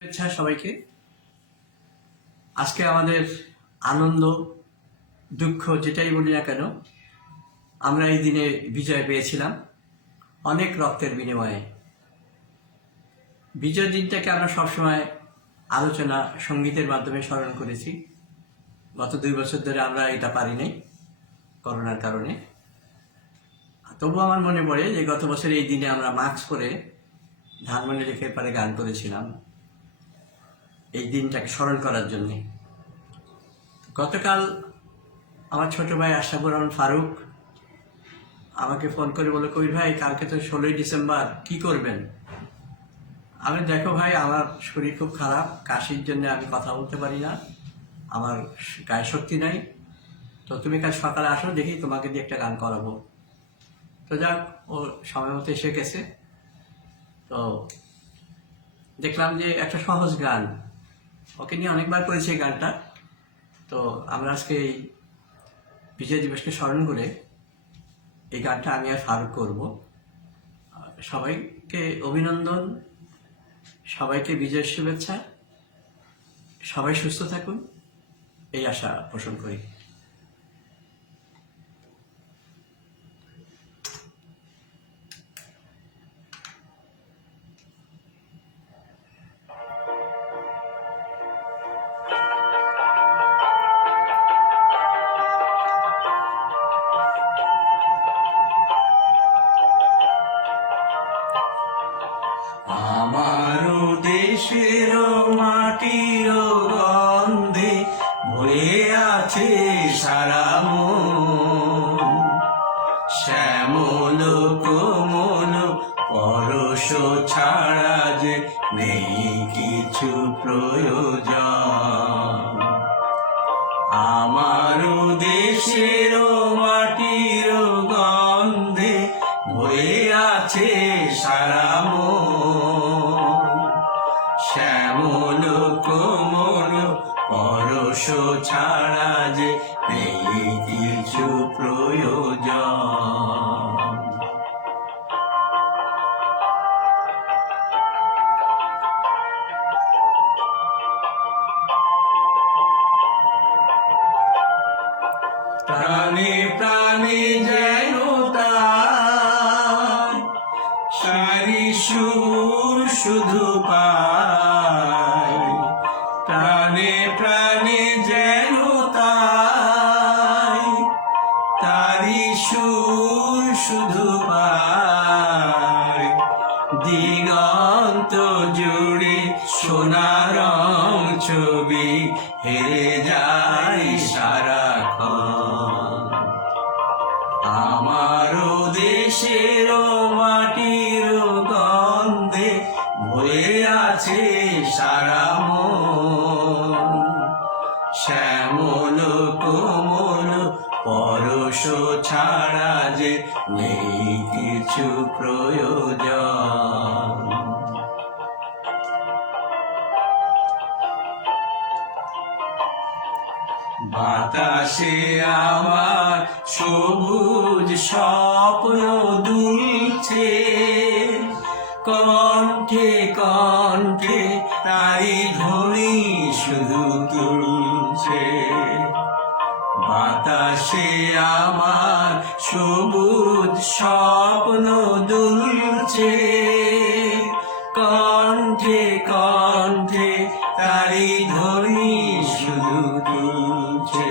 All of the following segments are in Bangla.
শুভেচ্ছা সবাইকে। আজকে আমাদের আনন্দ, দুঃখ যেটাই বলি না কেন, আমরা এই দিনে বিজয় পেয়েছিলাম। অনেক রক্তের বিনিময়ে। বিজয় দিনটাকে আমরা সবসময় আলোচনা, সঙ্গীতের মাধ্যমে স্মরণ করেছি। গত দুই বছর ধরে আমরা এটা পারি নাই, করোনার কারণে। তবু আমার মনে পড়ে যে গত বছর এই দিনে আমরা মাস্ক পরে ধানমন্ডি লেখের পারে গান করেছিলাম। এই দিনটাকে স্মরণ করার জন্যে। গতকাল আমার ছোট ভাই আশাফুর রহমান ফারুক আমাকে ফোন করে বলে কবির ভাই, কালকে তো ষোলোই ডিসেম্বর, কি করবেন? আমি, দেখো ভাই, আমার শরীর খুব খারাপ, কাশির জন্য আমি কথা বলতে পারি না, আমার গায়ে শক্তি নাই। তো তুমি কাল সকালে আসো, দেখি তোমাকে দিয়ে একটা গান করাবো। তো যাক, ও সময় মতো এসে গেছে। তো দেখলাম যে একটা সহজ গান। ওকে নিয়ে অনেকবার করেছি এই গানটা। তো আমরা আজকে এই বিজয় দিবসকে স্মরণ করে এই গানটা আমি আর ফারুক করব। সবাইকে অভিনন্দন, সবাইকে বিজয় শুভেচ্ছা, সবাই সুস্থ থাকুন, এই আশা পোষণ করি। দেশের মাটির গন্ধে ভরে আছে সারা শ্যামল কোমল পরশ ছাড়া যে নেই কিছু প্রয়োজন। আমারও দেশের শ্যামল কোমল পরশ ছাড়া যে নেই কিছু প্রয়োজন। প্রাণে প্রাণে যেন তার সারি শুধু প্রাণে প্রাণে যেন তাই তারি সুর শুধু পায়। দিগন্ত জুড়ে সোনার ছবি হেরে যায় সারাক্ষণ। আমারও দেশের মাটির গন্ধে ভরে আছে সারা শ্যামল কোমল পরশ ছাড়া যে নেই কিছু প্রয়োজন। বাতাসে আমার সবুজ স্বপ্ন দুলছে কণ্ঠে বাতাসে আমার সবুজ স্বপ্ন দুলছে। কণ্ঠে কণ্ঠে তারি ধ্বনি শুধু তুলছে।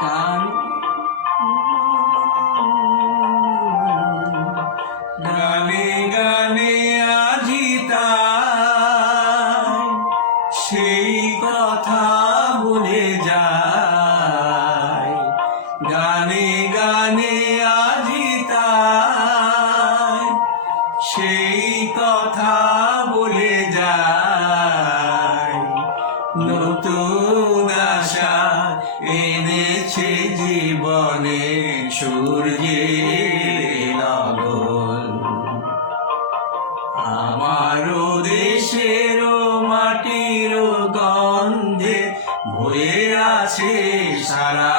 কান সেই কথা বলে যায়। নতুন আশা এনেছে জীবনে, সূর্যের লগন আমারও দেশের মাটির গন্ধে ভরে আছে সারা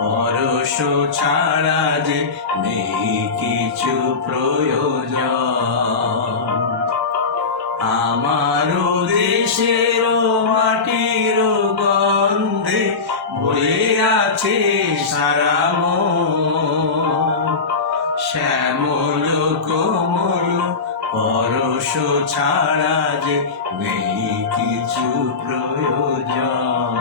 পরশ ছাড়া যে নেই কিছু প্রয়োজন। আমারও দেশের মাটির গন্ধে ভরে আছে সারা শ্যামল কোমল পরশ ছাড়া যে নেই কিছু প্রয়োজন।